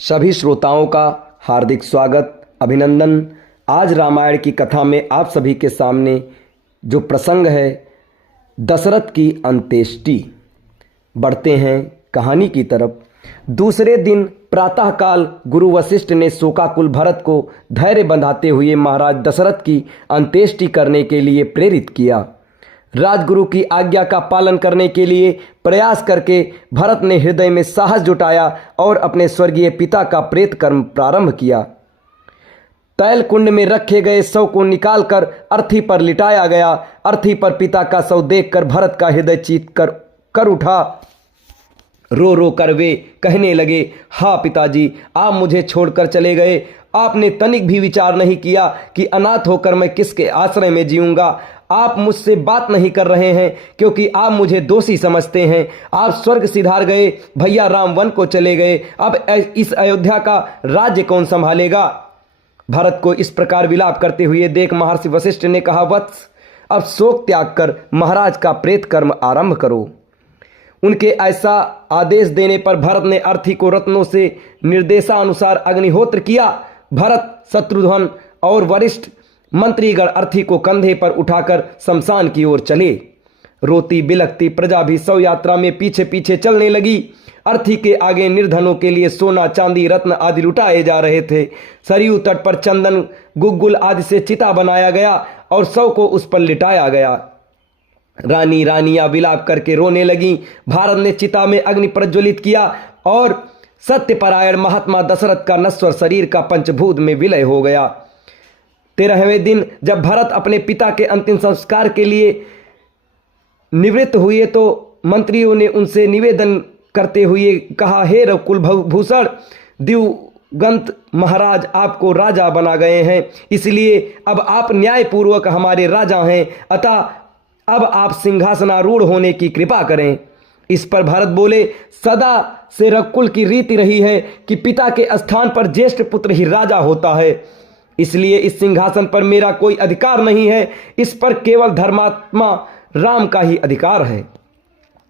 सभी श्रोताओं का हार्दिक स्वागत अभिनंदन। आज रामायण की कथा में आप सभी के सामने जो प्रसंग है, दशरथ की अंत्येष्टि। बढ़ते हैं कहानी की तरफ। दूसरे दिन प्रातःकाल गुरु वशिष्ठ ने शोकाकुल भरत को धैर्य बंधाते हुए महाराज दशरथ की अंत्येष्टि करने के लिए प्रेरित किया। राजगुरु की आज्ञा का पालन करने के लिए प्रयास करके भरत ने हृदय में साहस जुटाया और अपने स्वर्गीय पिता का प्रेत कर्म प्रारंभ किया। तैल कुंड में रखे गए शव को निकालकर अर्थी पर लिटाया गया। अर्थी पर पिता का शव देखकर भरत का हृदय चीत कर उठा। रो रो कर वे कहने लगे, हाँ पिताजी, आप मुझे छोड़कर चले गए। आपने तनिक भी विचार नहीं किया कि अनाथ होकर मैं किसके आश्रय में जीऊंगा। आप मुझसे बात नहीं कर रहे हैं क्योंकि आप मुझे दोषी समझते हैं। आप स्वर्ग सिधार गए, भैया राम वन को चले गए। अब इस अयोध्या का राज्य कौन संभालेगा। भरत को इस प्रकार विलाप करते हुए देख महर्षि वशिष्ठ ने कहा, वत्स, अब शोक त्याग कर महाराज का प्रेत कर्म आरंभ करो। उनके ऐसा आदेश देने पर भरत ने अर्थी को रत्नों से निर्देशानुसार अग्निहोत्र किया। भरत, शत्रुघ्न और वरिष्ठ मंत्रीगण अर्थी को कंधे पर उठाकर शमशान की ओर चले। रोती बिलखती प्रजा भी शव यात्रा में पीछे पीछे चलने लगी। अर्थी के आगे निर्धनों के लिए सोना, चांदी, रत्न आदि लुटाए जा रहे थे। सरयू तट पर चंदन, गुग्गुल आदि से चिता बनाया गया और शव को उस पर लिटाया गया। रानियां विलाप करके रोने लगी। भारत ने चिता में अग्नि प्रज्वलित किया और सत्यपरायण महात्मा दशरथ का नश्वर शरीर का पंचभूत में विलय हो गया। 13वें दिन जब भरत अपने पिता के अंतिम संस्कार के लिए निवृत्त हुए तो मंत्रियों ने उनसे निवेदन करते हुए कहा, हे कुलभूषण, दिवंगत महाराज आपको राजा बना गए हैं, इसलिए अब आप न्यायपूर्वक हमारे राजा हैं, अतः अब आप सिंहासनारूढ़ होने की कृपा करें। इस पर भरत बोले, सदा से रघुकुल की रीति रही है कि पिता के स्थान पर ज्येष्ठ पुत्र ही राजा होता है, इसलिए इस सिंहासन पर मेरा कोई अधिकार नहीं है। इस पर केवल धर्मात्मा राम का ही अधिकार है।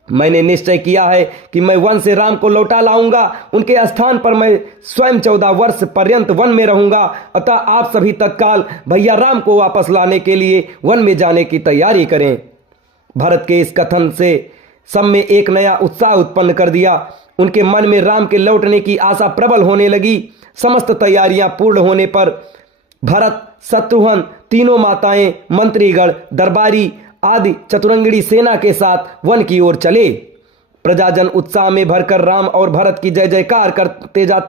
मैंने निश्चय किया है कि मैं वन से राम को लौटा लाऊंगा। उनके स्थान पर मैं स्वयं 14 वर्ष पर्यंत वन में रहूंगा। अतः आप सभी तत्काल भैया राम को वापस लाने के लिए वन में जाने की तैयारी करें। भरत के इस कथन से सब में एक नया उत्साह उत्पन्न कर दिया। उनके मन में राम के लौटने की आशा प्रबल होने लगी। समस्त तैयारियां पूर्ण होने पर भरत, शत्रुघ्न, तीनों माताएं, मंत्रीगण, दरबारी आदि चतुरंगिणी सेना के साथ वन की ओर चले। प्रजाजन उत्साह में भरकर राम और भरत की जय जयकार करते जाते